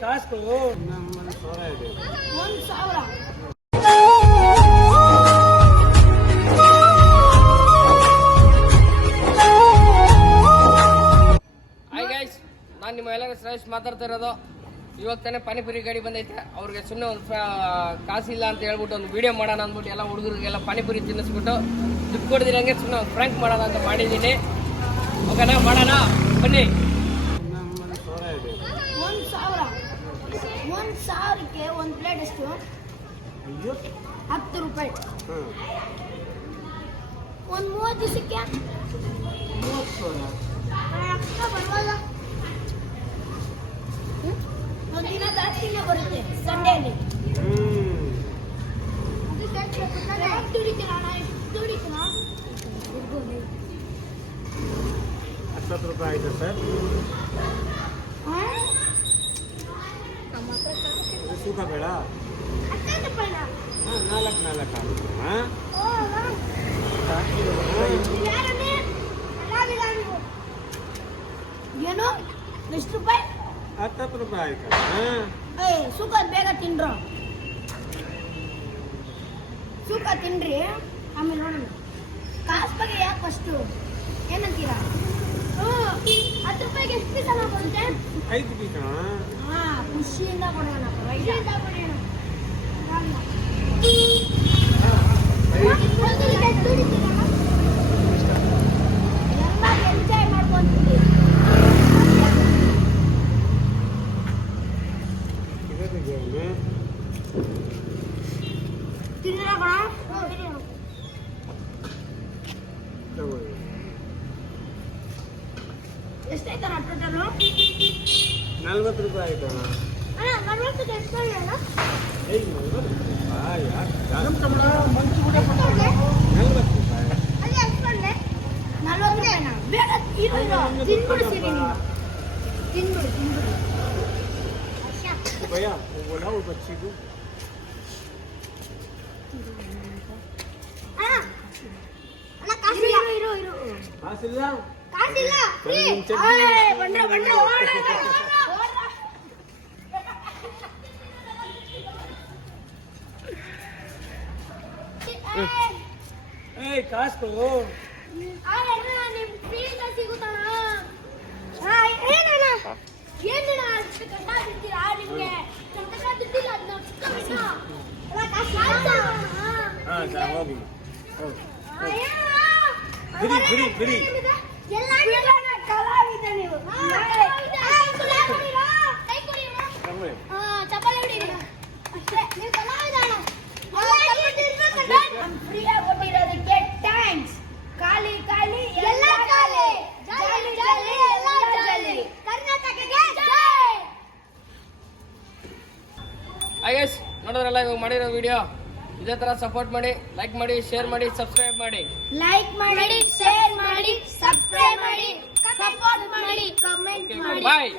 ಕಾಸು ನಮ್ಮಲ್ಲಿ 1000 ಇದೆ. 1000. ಹಾಯ್ ಗೈಸ್, ನಾನು ನಿಮ್ಮ ಎಲ್ಲ ಶ್ರೇಷ್ಠ ಮಾತಾಡ್ತಾ ಇರೋದು. ಇವಾಗ ತಾನೇ ಪಾನಿಪುರಿ ಗಾಡಿ ಬಂದೈತೆ. ಅವ್ರಿಗೆ ಸುಮ್ಮನೆ ಒಂದು ಕಾಸಿಲ್ಲ ಅಂತ ಹೇಳ್ಬಿಟ್ಟು ಒಂದು ವಿಡಿಯೋ ಮಾಡೋಣ ಅಂದ್ಬಿಟ್ಟು ಎಲ್ಲ ಹುಡುಗರಿಗೆಲ್ಲ ಪಾನಿಪುರಿ ತಿನ್ನಿಸ್ಬಿಟ್ಟು ದುಡ್ಡು ಕೊಡ್ದಿರಂಗೆ ಸುಮ್ಮನೆ ಒಂದು ಫ್ರ್ಯಾಂಕ್ ಮಾಡೋಣ ಅಂತ ಮಾಡಿದ್ದೀನಿ. ಓಕೆನಾ, ಮಾಡೋಣ ಬನ್ನಿ. ನಮ್ಮಲ್ಲಿ 1000 ಇದೆ. 1000. 1000ಕ್ಕೆ ಒಂದು ಪ್ಲೇಟ್ ಎಷ್ಟು? 10 ರೂಪಾಯಿ. ಒಂದು 30 ದಿವಸಕ್ಕೆ 30,000. ಬರುವಲ್ಲ. ಒಂದಿನ ಜಾಸ್ತಿನೇ ಬರುತ್ತೆ ಸಂಡೇಲಿ. ದುಡಿತೀನ 10 ರೂಪಾಯಿ ಆಯ್ತಾ ಸರ್? ಸೂಕ ಬೇಡ? 10 ರೂಪಾಯಿನ 4 ಹಾಂ. ಏನು ಎಷ್ಟು ರೂಪಾಯಿ? 10 ರೂಪಾಯಿ ಆಯ್ತಾ? ಸುಖ ಬೇಗ ತಿನ್ರು. ಸುಖ ತಿನ್ರಿ, ಆಮೇಲೆ ನೋಡೋಣ. ಕಾಸು ಬಗ್ಗೆ ಯಾಕೆ ಫಸ್ಟು ಏನಂತೀರಾ? 10 ರೂಪಾಯಿಗೆ ಎಷ್ಟು ಪೀಸ್ ಅನ್ನ ಬರುತ್ತೆ? 5 ಪೀಸ್. ಖುಷಿಯಿಂದ ಕೊಡೋಣ. ಎಂಜಾಯ್ ಮಾಡ್ಕೊಂತೀವಿ. ಎಷ್ಟಾಯ್ತಾರ ಟೋಟಲು? 40 ರೂಪಾಯಿ ಆಯ್ತಣ್ಣ. 40ಕ್ಕೆ ಎಷ್ಟು ಅಣ್ಣ? 40 ರೂಪಾಯಿ ಯಾಕೆ? 40 ರೂಪಾಯಿ. ಅಲ್ಲಿ ಎಷ್ಟ್ಕೊಂಡೆ? 40 ರೂಪಾಯಿನಾ? ಬೇಡ ತಿನ್ಬಿಡ್ತೀನಿ ನೀನು. ತಿನ್ಬಿಡು. भैया वो बोला वो बच्ची को ಅಣ್ಣ ಕಾಸಿಲ್ಲ. ಇರು ಕಾಸಿಲ್ಲ. ಕಾಸಿಲ್ಲ. ಬಂದ್ರೆ ಕಾಸು ನಿಮ್ ಫ್ರೀಗ ಸಿಗುತ್ತಣ್ಣ. ಏನಣ್ಣ ಏನಿಲ್ಲ, ಅಷ್ಟು ಕಷ್ಟ ಬಿಡ್ತೀರಾ? ನಿಮ್ಗೆ ಕಷ್ಟ ಬಿದ್ದಿಲ್ಲ, ಅದನ್ನ ಹೋಗಿ ಬಿಡಿ ಎಲ್ಲ ಕಲಾವಿದ ನೀವು. ಚಪ್ಪಾಳೆ ಹೊಡೀರಿ ಅಷ್ಟೇ. ನೀವು ಕಲಾವಿದ ಅಣ್ಣ. ಫ್ರೀಯಾಗಿ ಕೊಟ್ಟಿರೋದಕ್ಕೆ ಥ್ಯಾಂಕ್ಸ್. ಖಾಲಿ ಎಲ್ಲ ಖಾಲಿ, ಜಾಲಿ ಎಲ್ಲ ಜಾಲಿ. ಕರ್ನಾಟಕಕ್ಕೆ ಜೈ. ಹಾಯ್ ಗೈಸ್, ನೋಡಿದ್ರಲ್ಲ ಇವಾಗ ಮಾಡಿರೋ ವಿಡಿಯೋ. ಇದೇ ಥರ ಸಪೋರ್ಟ್ ಮಾಡಿ, ಲೈಕ್ ಮಾಡಿ, ಶೇರ್ ಮಾಡಿ, ಸಬ್ಸ್ಕ್ರೈಬ್ ಮಾಡಿ. ಲೈಕ್ ಮಾಡಿ, ಶೇರ್ ಮಾಡಿ, ಸಬ್ಸ್ಕ್ರೈಬ್ ಮಾಡಿ, ಸಪೋರ್ಟ್ ಮಾಡಿ, ಕಮೆಂಟ್ ಮಾಡಿ. ಬಾಯ್.